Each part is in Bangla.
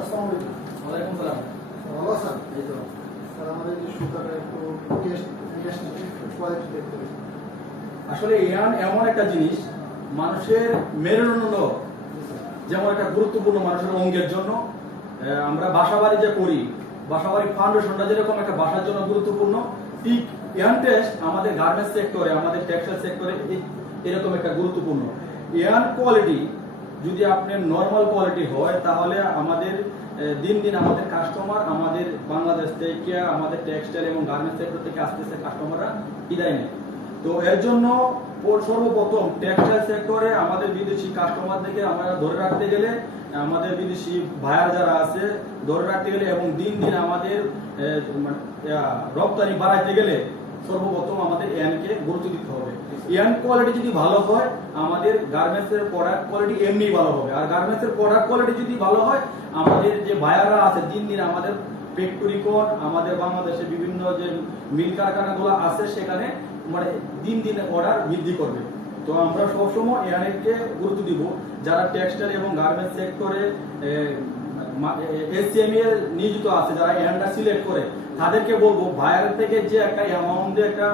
আসসালামু আলাইকুম। ওয়ালাইকুম সালাম। ভালো আছেন? এই তো স্যার আমাদের যে সুতাটা একটু টেস্ট কোয়ালিটি দেখতে হবে। আসলে ইয়ান এমন একটা জিনিস মানুষের মেরুদণ্ড, যেমন একটা গুরুত্বপূর্ণ মানুষের অঙ্গের জন্য। আমরা বাসাবাড়ি যে করি, বাসাবাড়ি ফাউন্ডেশনটা যেরকম একটা বাসার জন্য গুরুত্বপূর্ণ, ঠিক ইয়ান টেস্ট আমাদের গার্মেন্টস সেক্টরে, আমাদের টেক্সটাইল সেক্টরে এরকম একটা গুরুত্বপূর্ণ। ইয়ান কোয়ালিটি যদি আপনার নর্মাল কোয়ালিটি হয়, তাহলে আমাদের দিন দিন আমাদের কাস্টমার আমাদের বাংলাদেশ থেকে, আমাদের টেক্সটাইল এবং গার্মেন্টস সেক্টর থেকে আস্তে আস্তে কাস্টমাররা বিদায় নেয়। তো এর জন্য সর্বপ্রথম টেক্সটাইল সেক্টরে আমাদের বিদেশি কাস্টমার থেকে আমরা ধরে রাখতে গেলে, আমাদের বিদেশি ভাইয়ার যারা আছে ধরে রাখতে গেলে এবং দিন দিন আমাদের রপ্তানি বাড়াইতে গেলে সর্বপ্রথম আমাদের ইয়ানকে গুরুত্ব দিতে হবে। ইয়ান কোয়ালিটি যদি ভালো হয়, আমাদের গার্মেন্টসের প্রোডাক্ট কোয়ালিটি এমনি ভালো হবে। আর গার্মেন্টসের প্রোডাক্ট কোয়ালিটি যদি ভালো হয়, আমাদের যে বায়াররা আছে দিন দিন আমাদের ফ্যাক্টরিকন, আমাদের বাংলাদেশে বিভিন্ন যে মিল কারখানাগুলো আছে সেখানে মানে দিন দিন অর্ডার বৃদ্ধি করবে। তো আমরা সবসময় ইয়ানকে গুরুত্ব দিব। যারা টেক্সটাইল এবং গার্মেন্টস সেক্টরে এসসিএমএ নিয়োজিত আছে, যারা ইয়ানটা সিলেক্ট করে, তাদেরকে বলবো বায়ার থেকে যে একটা অ্যামাউন্ট দিয়ে একটা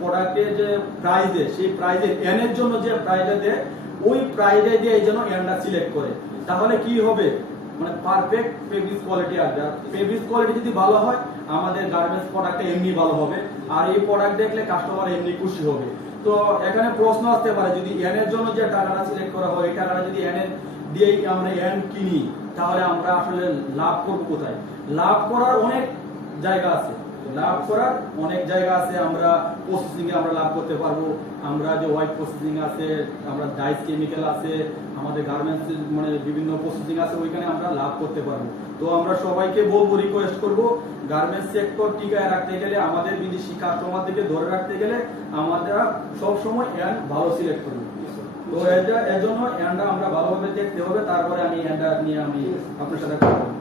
প্রোডাক্টের যে প্রাইস দেয়, সেই প্রাইসে এনের জন্য যে প্রাইসে দেয়, ওই প্রাইসে দিয়ে এই জন্য ইয়ানটা সিলেক্ট করে। তাহলে কি হবে, মানে পারফেক্ট ফেব্রিক কোয়ালিটি আসবে। আর ফেব্রিক কোয়ালিটি যদি ভালো হয়, আমাদের গার্মেন্টস প্রোডাক্টটা এমনি ভালো হবে। আর এই প্রোডাক্ট দেখলে কাস্টমার এমনি খুশি হবে। তো এখানে প্রশ্ন আসতে পারে, যদি এনের জন্য যে টাকাটা সিলেক্ট করা হয়, এই টাকাটা যদি এনের দিয়েই আমরা এন কিনি, তাহলে আমরা আসলে লাভ করব কোথায়? লাভ করার অনেক জায়গা আছে, আমরা প্রসেসিং এ আমরা লাভ করতে পারবো। আমরা যে হোয়াইট প্রসেসিং আছে, আমরা ডাইস কেমিক্যাল আছে, আমাদের গার্মেন্টস মানে বিভিন্ন প্রসেসিং আছে, ওইখানে আমরা লাভ করতে পারবো। তো আমরা সবাইকে বলবো, রিকোয়েস্ট করবো, গার্মেন্টস সেক্টর টিকায় রাখতে গেলে, আমাদের বিদেশি কাস্টমার থেকে ধরে রাখতে গেলে আমরা সবসময় ইয়ান ভালো সিলেক্ট করবো। তো এর জন্য ইয়ানটা আমরা ভালোভাবে দেখতে হবে, তারপরে আমি ইয়ানটা নিয়ে আমি আপনার সাথে কথা বলবো।